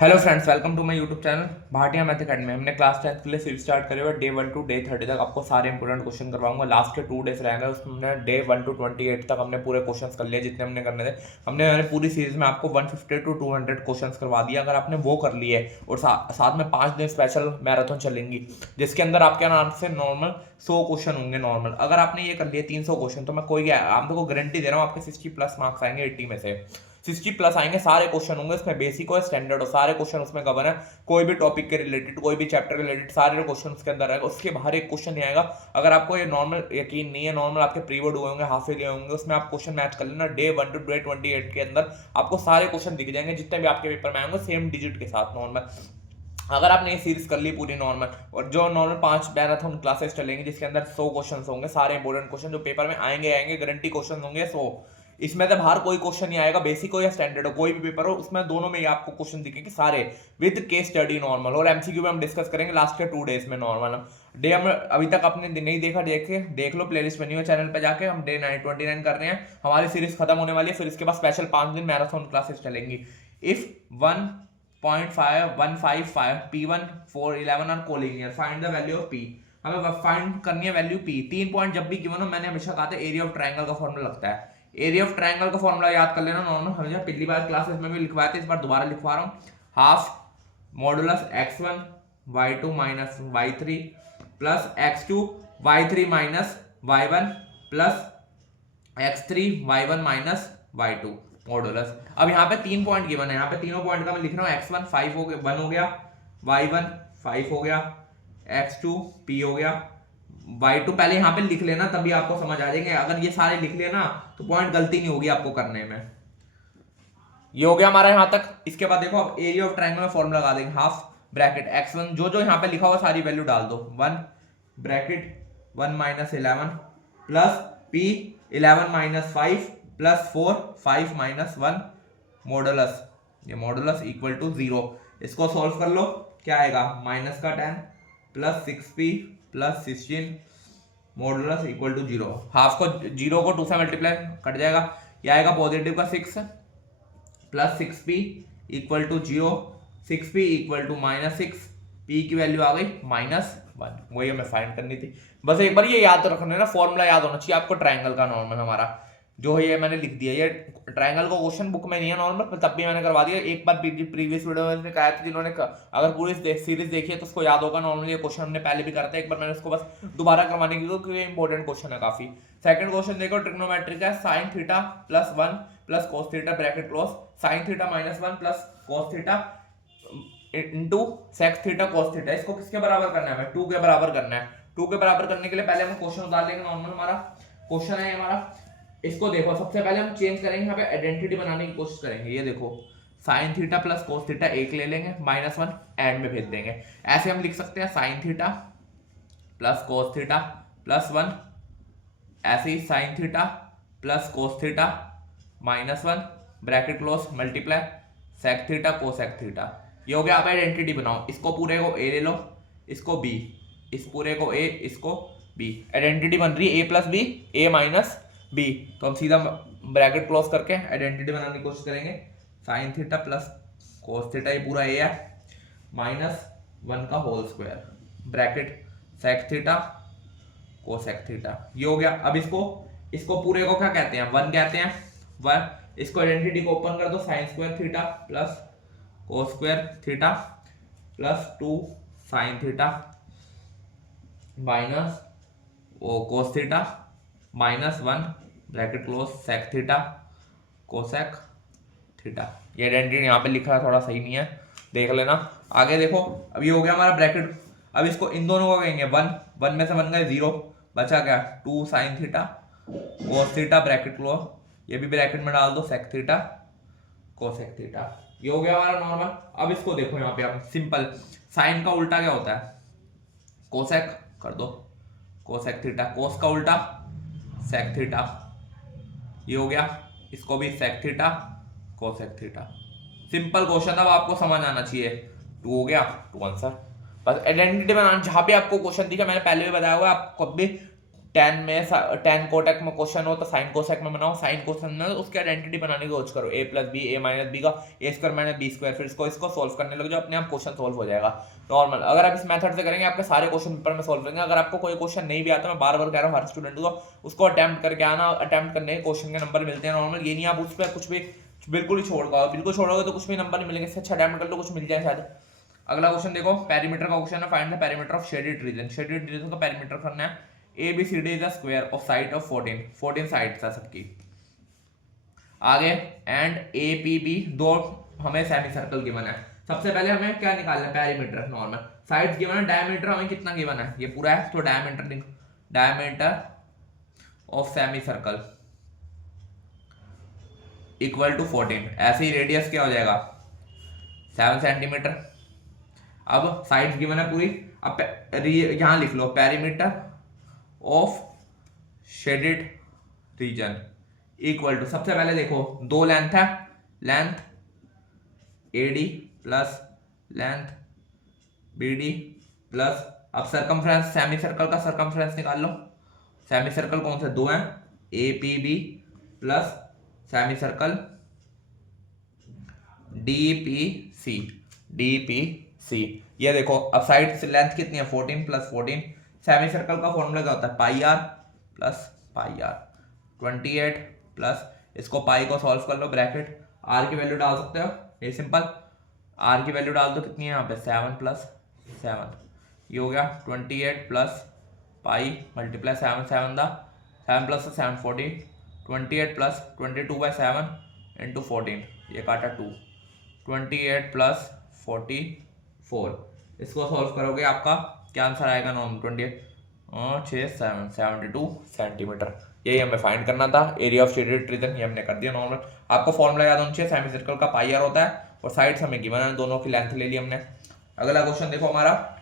Hello friends, welcome to my YouTube channel Bhatia math academy. हमने class 10 के लिए series start करी हुआ डे 1 टू डे 30 तक। आपको सारे इंपॉर्टेंट क्वेश्चन करवाऊंगा। लास्ट के 2 डेज रहेंगे, उसमें हमने डे 1 टू 28 तक हमने पूरे क्वेश्चंस कर लिए जितने हमने करने थे। हमने पूरी सीरीज में आपको 150 टू 200 क्वेश्चंस करवा दिया। अगर आपने वो कर लिए और साथ में 5 दिन स्पेशल मैराथन चलेंगी जिसके अंदर आपके नाम से नॉर्मल 100 क्वेश्चन होंगे। नॉर्मल अगर आपने ये कर लिए 300 क्वेश्चन, तो मैं कोई आपको गारंटी दे रहा हूँ आपके 60 प्लस मार्क्स आएंगे। 80 में से 60 प्लस आएंगे। सारे क्वेश्चन होंगे उसमें, बेसिक और स्टैंडर्ड हो, सारे क्वेश्चन उसमें कवर है। कोई भी टॉपिक के रिलेटेड, कोई भी चैप्टर के रिलेटेड सारे क्वेश्चन उसके अंदर आएगा। उसके बाहर एक क्वेश्चन नहीं आएगा। अगर आपको ये नॉर्मल यकीन नहीं है, नॉर्मल आपके प्री बोर्ड हुए होंगे, हाफ ईयरली होंगे, उसमें आप क्वेश्चन मैच कर लेना। डे 1 टू डे 28 के अंदर आपको सारे क्वेश्चन दिख जाएंगे जितने भी आपके पेपर में आएंगे, सेम डिजिट के साथ नॉर्मल। अगर आपने ये सीरीज कर ली पूरी नॉर्मल, और जो नॉर्मल 5 मैराथन क्लासेस चलेंगी जिसके अंदर 100 क्वेश्चन होंगे, सारे इंपॉर्टेंट क्वेश्चन जो पेपर में आएंगे गारंटी क्वेश्चन होंगे 100। इसमें से बाहर कोई क्वेश्चन नहीं आएगा, बेसिक हो या स्टैंडर्ड हो, कोई भी पेपर हो, उसमें दोनों में ही आपको क्वेश्चन दिखेंगे सारे विद केस स्टडी नॉर्मल। और एमसीक्यू में हम डिस्कस करेंगे लास्ट के 2 डेज में नॉर्मल। डे हम अभी तक आपने नहीं देखा, देख लो, प्लेलिस्ट बनी हुई चैनल पे जाके। हम डे 29 कर रहे हैं, हमारी सीरीज खत्म होने वाली है। फिर इसके बाद स्पेशल 5 दिन मैराथन क्लासेस चलेंगी। If 1.5155 P1 4 11 are collinear, find the value of P। हमें फाइंड करनी है वैल्यू P। 3 पॉइंट जब भी गिवन हो, मैंने हमेशा कहा था एरिया ऑफ ट्रायंगल का फॉर्मूला लगता है। एरिया ऑफ ट्रायंगल का फॉर्मूला याद कर लेना नॉर्मल। हमेशा पिछली बार क्लासेस में भी लिखवाए थे, इस बार दोबारा लिखवा रहा हूँ। Half modulus x1 y2 minus y3 plus x2 y3 minus y1 plus x3 y1 minus y2 modulus. अब यहाँ पे 3 पॉइंट गिवन है, यहाँ पे तीनों पॉइंट का मैं लिख रहा हूँ। x1 5 हो गया, 1 हो गया, y1 5 हो गया, x2 p हो गया, y2 पहले यहाँ पे लिख लेना, तभी आपको समझ आ जाएंगे। अगर ये सारे लिख लेना तो पॉइंट गलती नहीं होगी आपको करने में। ये हो गया हमारा यहाँ तक। इसके बाद देखो, अब एरिया ऑफ ट्रायंगल में फॉर्मूला लगा देंगे। हाफ ब्रैकेट x1, जो जो यहाँ पे लिखा हुआ सारी वैल्यू डाल दो। 1 bracket 1 minus 11 plus p 11 minus 5 plus 4 5 minus 1 modulus, ये मॉडुलस इक्वल टू 0। इसको सॉल्व कर लो, क्या आएगा? माइनस का 10 plus 6p plus 16 modulus equal to 0। Half को 0 को 2 से मल्टीप्लाई कट जाएगा, ये आएगा पॉजिटिव का 6 plus 6p equal to 0, 6p equal to minus 6, p की वैल्यू आ गई -1। वही हमें फाइंड करनी थी। बस एक बार ये याद रखना है ना, फॉर्मूला याद होना चाहिए आपको ट्रायंगल का नॉर्मल हमारा जो है। ये मैंने लिख दिया, ये ट्रायंगल का क्वेश्चन बुक में नहीं है नॉर्मल, पर तब भी मैंने करवा दिया। एक बार प्रीवियस वीडियो में कहा था, जिन्होंने अगर पूरी सीरीज देखी है तो उसको याद होगा। नॉर्मली ये क्वेश्चन हमने पहले भी करते हैं, एक बार मैंने उसको बस दोबारा करवाने की, क्योंकि ये इंपॉर्टेंट क्वेश्चन है काफी। सेकंड क्वेश्चन देखो, ट्रिग्नोमेट्रिक है। Sine theta plus 1 plus cos theta bracket close, sine theta minus 1 plus cos theta into sec theta cos theta. इसको किसके बराबर करना है? हमें 2 के बराबर करना है। 2 के बराबर करने के लिए पहले हम क्वेश्चन उतार लेंगे नॉर्मल। हमारा क्वेश्चन है हमारा, इसको देखो, सबसे पहले हम चेंज करेंगे, यहाँ पे आइडेंटिटी बनाने की कोशिश करेंगे। ये देखो, sign theta plus cos theta एक ले लेंगे, -1 एंड में भेज देंगे। ऐसे हम लिख सकते हैं sine theta plus cos theta plus 1, ऐसे ही sine theta plus cos theta -1 bracket close multiply sec theta cosec theta. ये हो गया। आप आइडेंटिटी बनाओ, इसको पूरे को a ले लो, इसको b, इस पूरे को a, इसको b। आइडेंटिटी बन रही है a plus B, a minus b। तो हम सीधा ब्रैकेट क्लोज करके आइडेंटिटी बनाने की कोशिश करेंगे। Sine theta plus cos theta, ये पूरा a है, -1 का whole square bracket sec theta cosec theta. ये हो गया। अब इसको पूरे को क्या कहते हैं? 1 कहते हैं। 1, इसको आइडेंटिटी को ओपन कर दो, sine square theta plus cos square theta plus 2 sine theta minus cos theta -1 bracket close sec theta cosec theta. ये आइडेंटिटी यहाँ पे लिखा है, थोड़ा सही नहीं है, देख लेना। आगे देखो, अब ये हो गया हमारा ब्रैकेट। अब इसको इन दोनों को कहेंगे 1 में से बन गए 0, बचा क्या? 2 sine theta cos theta bracket close, ये भी ब्रैकेट में डाल दो, सेक थीटा कोसेक थीटा। ये हो गया हमारा नॉर्मल। अब इसको देखो, यहाँ पे आप सिंपल, साइन का उल्टा क्या होता है? कोसेक कर दो, कोसेक थीटा। कोस का उल्टा सेक थीटा। ये हो गया। इसको भी sec theta cosec theta. Simple question, अब आपको समझ आना चाहिए। 2 हो गया, 2 आंसर। बस आइडेंटिटी बनाना, जहां पे आपको क्वेश्चन दिखा, मैंने पहले भी बताया हुआ, आप कभी टेन में टेन कोटेक में क्वेश्चन हो तो साइन कोसेक में बनाओ, साइन कोसेक में उसकी आइडेंटिटी बनाने की कोशिश करो, ए प्लस बी ए माइनस बी का ए स्क्वायर माइनस बी स्क्वायर, फिर इसको सोल्व करने लग जाओ, अपने आप क्वेश्चन सोल्व हो जाएगा नॉर्मल। अगर आप इस मेथड से करेंगे आपके सारे क्वेश्चन पेपर में सोल्व करेंगे। अगर आपको कोई क्वेश्चन नहीं भी आता, मैं बार बार कह रहा हूँ हर स्टूडेंट को उसको अटेम्प्ट करके आना, अटेम्प्ट करने के क्वेश्चन के नंबर मिलते हैं नॉर्मल। ये नहीं आप उस पर कुछ भी बिल्कुल ही छोड़ोगे तो कुछ भी नंबर नहीं मिलेंगे, इससे अच्छा अटेम्प्ट कर लो, कुछ मिल जाए शायद। अगला क्वेश्चन देखो, पेरीमीटर का क्वेश्चन है, find the perimeter of shaded reason. Shaded region का पेरीमीटर करना है, ABCD is the square of side of 14 sides है सबकी। आगे एंड APB दो हमें सेमी सर्कल गिवन है। सबसे पहले हमें क्या निकालना है, पेरीमीटर नॉर्मल। साइड्स गिवन है, डायमीटर हमें कितना गिवन है, ये पूरा है, तो diameter of semicircle equal to 14। ऐसे ही रेडियस क्या हो जाएगा 7 सेंटीमीटर। अब साइड्स गिवन है पूरी, अब यहां लिख लो perimeter of shaded region equal to, सबसे पहले देखो दो लेंथ है, length AD plus length BD plus, अब सरकमफ्रेंस सेमी सर्कल का सरकमफ्रेंस निकाल लो। सेमी सर्कल कौन से दो हैं, APB plus semicircle DPC। ये देखो अब साइड से लेंथ कितनी है 14 प्लस 14। सेमी सर्कल का फॉर्मूला क्या होता है, pi R plus pi R. 28 plus, इसको पाई को सॉल्व कर लो, ब्रैकेट आर की वैल्यू डाल सकते हो, ये सिंपल। आर की वैल्यू डाल दो, कितनी है यहाँ पे 7 प्लस 7, ये हो गया 28 plus pi multiply 7 7 plus 7 14, 28 plus 22/7 into 14, ये काटा 2, 28 प्लस 44, इसको सॉल्व करोगे आपका क्या आंसर आएगा नॉर्मल 72 सेंटीमीटर। यही हमें फाइंड करना था, एरिया ऑफ शेडेड रीजन, ये हमने कर दिया नॉर्मल। आपको फॉर्मूला याद होना चाहिए, सेमी सर्कल का पाई आर होता है और साइड्स हमें गिवन है, दोनों की लेंथ ले ली हमने। अगला क्वेश्चन देखो हमारा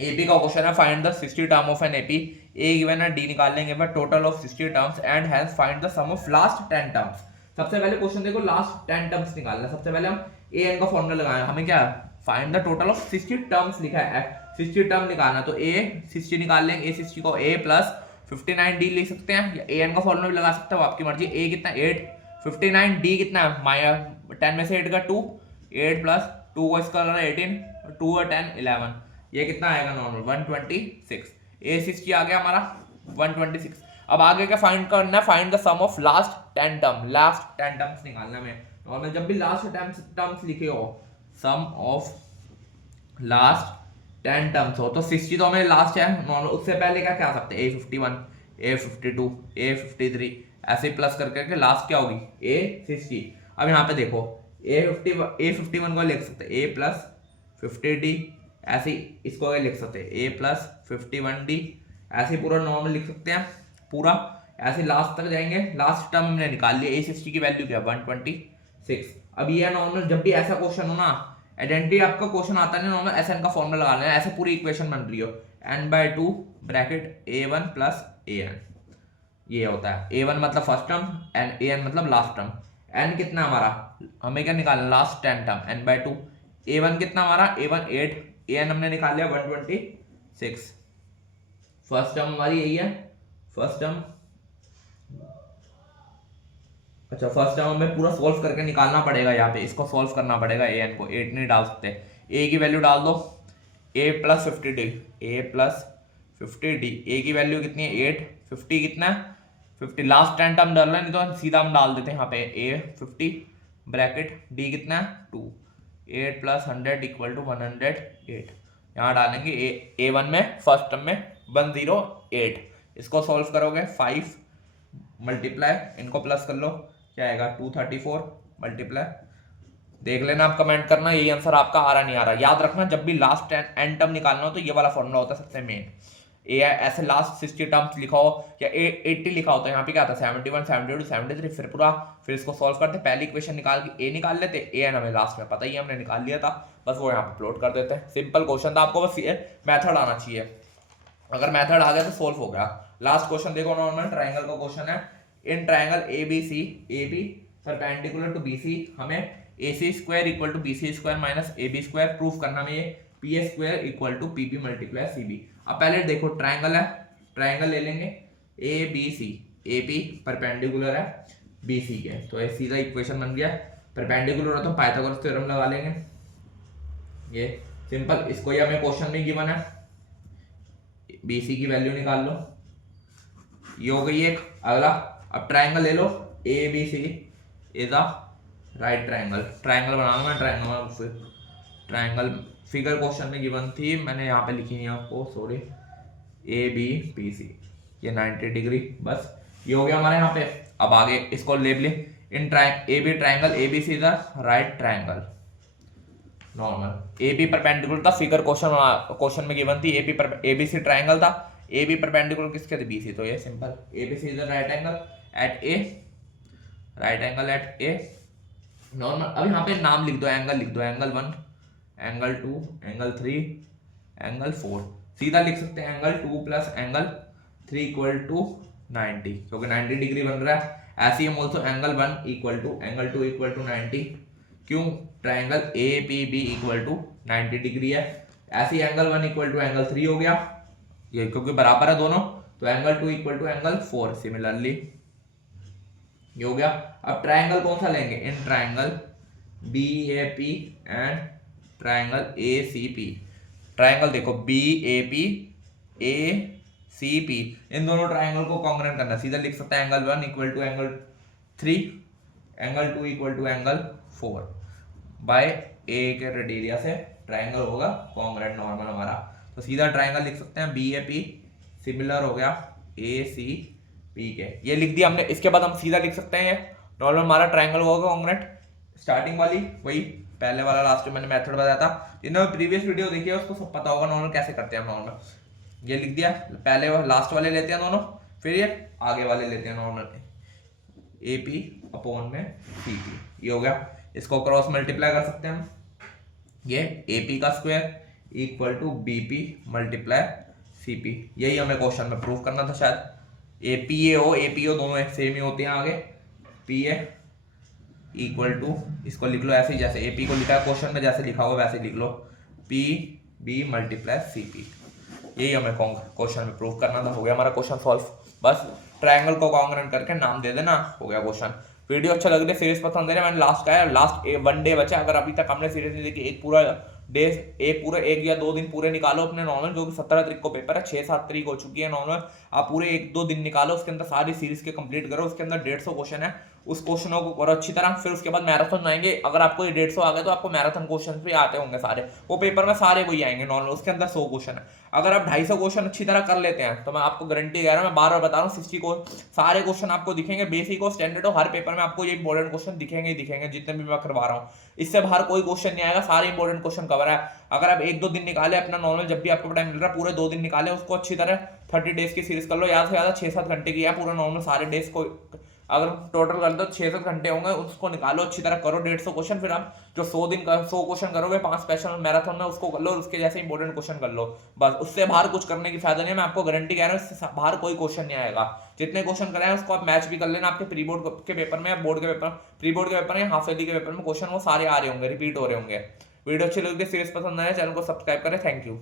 AP का क्वेश्चन है, find the 60 term of an AP। A given है, D निकाल लेंगे total of 60 terms and hence find the sum of last 10 terms. सबसे पहले क्वेश्चन देखो लास्ट 10 टर्म्स निकालना है। सबसे पहले हम AN का फॉर्मूला लगाना है, हमें क्या find the total of 60 terms लिखा है, 60 टर्म निकालना, तो A 60 निकाल लेंगे, A 60 को A प्लस 59D लिख सकते हैं, या AN का फॉर्मूला भी लगा सकते हो, आपकी मर्जी। A कितना 8, 59D कितना है 10 में से 8 का 2, 8 प्लस 2 को इसका 18, 2 और 10 11, ये कितना आएगा नॉर्मल 126। A 60 आ गया हमारा 126। अब आगे क्या फाइंड करना है, find the sum of last 10 term, last 10 terms निकालना है नॉर्मल। जब भी लास्ट टर्म्स लिखे हो, सम ऑफ लास्ट 10 टर्म्स हो, तो 60 तो हमें लास्ट है नॉर्मल, उससे पहले क्या क्या आ सकते हैं A51 A52 A53 ऐसे प्लस करके लास्ट क्या होगी A60। अब यहाँ पे देखो A51 को लिख सकते हैं A प्लस 50D, ऐसे इसको लिख सकते हैं A प्लस 51D, ऐसे पूरा नॉर्मल लिख सकते हैं पूरा, ऐसे लास्ट तक जाएंगे। लास्ट टर्म हमने निकाल लिया, A60 की वैल्यू क्या 126। अब ये नॉर्मल जब भी ऐसा क्वेश्चन हो ना, आइडेंटिटी आपका क्वेश्चन आता है नॉर्मल, ऐसे इनका फॉर्मूला लगा लेना, ऐसे पूरी इक्वेशन बन रही हो n/2 bracket A1 plus AN, ये होता है A1 मतलब फर्स्ट टर्म, AN मतलब लास्ट टर्म। n कितना हमारा, हमें क्या निकालना लास्ट 10 टर्म n/2। A1 कितना हमारा A1 8, AN हमने निकाल लिया 126। फर्स्ट टर्म हमारी यही है, फर्स्ट टर्म, अच्छा फर्स्ट टर्म हमें पूरा सोल्व करके निकालना पड़ेगा, यहाँ पे इसको सोल्व करना पड़ेगा। AN को 8 नहीं डाल सकते, A की वैल्यू डाल दो A plus 50D, A plus 50D, A की वैल्यू कितनी है 8, 50 कितना है 50, लास्ट 10 टर्म डालना नहीं तो सीधा हम डाल देते हैं यहाँ पे A 50 ब्रैकेट D कितना है 2, 8 प्लस 100 इक्वल टू 108, यहाँ डालेंगे A1 में फर्स्ट टर्म में 108, इसको सोल्व करोगे 5 मल्टीप्लाई इनको प्लस कर लो, क्या आएगा 234 मल्टीप्लाई, देख लेना आप कमेंट करना यही आंसर आपका आ रहा नहीं आ रहा। याद रखना जब भी लास्ट एन टर्म निकालना हो तो ये वाला फॉर्मूला होता है सबसे मेन। ऐसे लास्ट 60 टर्म्स लिखा हो या 80 लिखा हो तो यहाँ पे क्या आता है 71 72 73, फिर इसको सॉल्व करते, पहली इक्वेशन निकाल के A निकाल लेते, AN हमें लास्ट में पता ही हमने निकाल लिया था, बस वो यहाँ पे प्लॉट कर देते हैं। सिंपल क्वेश्चन था, आपको बस मेथड आना चाहिए, अगर मेथड आ गया तो सोल्व हो गया। लास्ट क्वेश्चन देखो नॉर्मल ट्राइंगल का क्वेश्शन है, in triangle AB perpendicular to BC, हमें AC square equal to BC square minus AB square proof करना में, ये PA square equal to PB multiply CB। अब पहले देखो ट्राइंगल है, ट्राइंगल ले लेंगे, A B C, A P perpendicular है बी सी के, तो ये सीधा इक्वेशन बन गया। परपेंडिकुलर है तो पाइथागोरस थ्योरम लगा लेंगे, ये सिंपल। इसको ही हमें क्वेश्चन में गिवन है, बी सी की वैल्यू निकाल लो, ये हो गई एक। अगला अब ट्राइंगल ले लो, A B C is a right triangle. Triangle बनाना मैं, ट्राइंगल फिगर क्वेश्चन में गिवन थी, मैंने यहाँ पे लिखी नहीं आपको, sorry. A B P C, ये 90 डिग्री, बस ये हो गया हमारे यहाँ पे। अब आगे इसको label in A B triangle, A B C is a right triangle normal. A B perpendicular था, फिगर क्वेश्चन में गिवन थी, ए बी सी ट्राइंगल था, ए बी परपेंडिकुलर किसके थे, बी सी, तो ये simple A B C is the right angle at A, right angle at A normal. अब यहाँ पे नाम लिख दो, एंगल लिख दो, एंगल 1, एंगल 2, एंगल 3, एंगल 4। सीधा लिख सकते हैं angle 2 plus angle 3 equal to 90, क्योंकि 90 डिग्री बन रहा है। ऐसे ही also angle 1 equal to angle 2 equal to 90, क्यों, triangle A P B equal to 90 degree है। ऐसे ही एंगल 1 इक्वल टू एंगल 3 हो गया, ये क्योंकि बराबर है दोनों, तो angle 2 equal to angle 4 similarly, ये हो गया। अब ट्राइंगल कौन सा लेंगे, इन triangle B A P and triangle A C P. Triangle देखो B A P A C P, इन दोनों ट्राइंगल को कॉन्ग्रुएंट करना, सीधा लिख सकते हैं angle 1 equal to angle 3, angle 2 equal to angle 4 by A के रेडियस से ट्राइंगल होगा कॉन्ग्रुएंट नॉर्मल हमारा। तो सीधा ट्राइंगल लिख सकते हैं बी ए पी सिमिलर हो गया ए सी पी के, ये लिख दिया हमने। इसके बाद हम सीधा लिख सकते हैं ये नॉर्मल हमारा ट्राइंगल होगा कॉन्ग्रुएंट। स्टार्टिंग वाली वही पहले वाला लास्ट में मैंने मेथड बताया था, जिन्होंने प्रीवियस वीडियो देखी है उसको सब पता होगा नॉर्मल कैसे करते हैं नॉर्मल। ये लिख दिया, पहले लास्ट वाले लेते हैं दोनों, फिर ये आगे वाले लेते हैं नॉर्मल, ए पी अपॉन में सी पी, ये हो गया। इसको क्रॉस मल्टीप्लाई कर सकते हैं हम, ये ए पी का square equal to B P multiply C P, यही हमें क्वेश्चन में प्रूव करना था शायद। ए पी ए ओ दोनों एक सेम ही होते हैं आगे, पी ए इक्वल टू, इसको लिख लो ऐसे ही जैसे ए पी को लिखा है क्वेश्चन में, जैसे लिखा हुआ वैसे लिख लो, P B multiply C P, यही हमें क्वेश्चन में प्रूव करना था। हो गया हमारा क्वेश्चन सॉल्व, बस ट्रायंगल को कॉन्ग्रुएंट करके नाम दे देना, हो गया क्वेश्चन। वीडियो अच्छा लग रहा है, सीरीज पसंद है, मैंने लास्ट 1 डे बचा, अगर अभी तक हमने सीरीज नहीं देखी, एक पूरा डे, एक या 2 दिन पूरे निकालो अपने नॉर्मल, जो कि 17 तारीख को पेपर है, 6-7 तारीख हो चुकी है नॉर्मल, आप पूरे 1-2 दिन निकालो, उसके अंदर सारी सीरीज के कंप्लीट करो, उसके अंदर 150 क्वेश्चन है, उस क्वेश्चनों को करो अच्छी तरह। फिर उसके बाद मैराथन आएंगे, अगर आपको ये 150 आ गए तो आपको मैराथन क्वेश्चन भी आते होंगे सारे, वो पेपर में सारे वही आएंगे नॉर्मल, उसके अंदर 100 क्वेश्चन है। अगर आप 250 क्वेश्चन अच्छी तरह कर लेते हैं तो मैं आपको गारंटी दे रहा हूँ, मैं बार बार बता रहा हूँ, 60 को सारे क्वेश्चन आपको दिखेंगे, बेसिक हो स्टैंडर्ड हो, हर पेपर में आपको ये इंपॉर्टेंट क्वेश्चन दिखेंगे ही दिखेंगे, जितने भी मैं करवा रहा हूँ। इससे बाहर कोई क्वेश्चन नहीं आएगा, सारे इंपॉर्टेंट क्वेश्चन कवर है। अगर आप 1-2 दिन निकाले अपना नॉर्मल, जब भी आपको टाइम मिल रहा है, पूरे 2 दिन निकाले, उसको अच्छी तरह 30 डेज की सीरीज कर लो, ज्यादा से ज्यादा 6-7 घंटे की है पूरा नॉर्मल, सारे डेज को अगर टोटल कर दो 6-7 घंटे होंगे, उसको निकालो अच्छी तरह करो 150 क्वेश्चन। फिर आप जो 100 दिन का 100 क्वेश्चन करोगे 5 स्पेशल मैराथन में, उसको कर लो, उसके जैसे इंपॉर्टेंट क्वेश्चन कर लो, बस। उससे बाहर कुछ करने की फायदा नहीं है, मैं आपको गारंटी कह रहा हूँ, इससे बाहर कोई क्वेश्चन नहीं आएगा। जितने क्वेश्चन कराए उसको आप मैच भी कर लेना, आपके प्री बोर्ड के पेपर में, बोर्ड के पेपर, प्री बोर्ड के पेपर में, हाफ ईयरली के पेपर में क्वेश्चन वो सारे आ रहे होंगे, रिपीट हो रहे होंगे। वीडियो अच्छी लगी, सीरीज पसंद आए, चैनल को सब्सक्राइब करें, थैंक यू।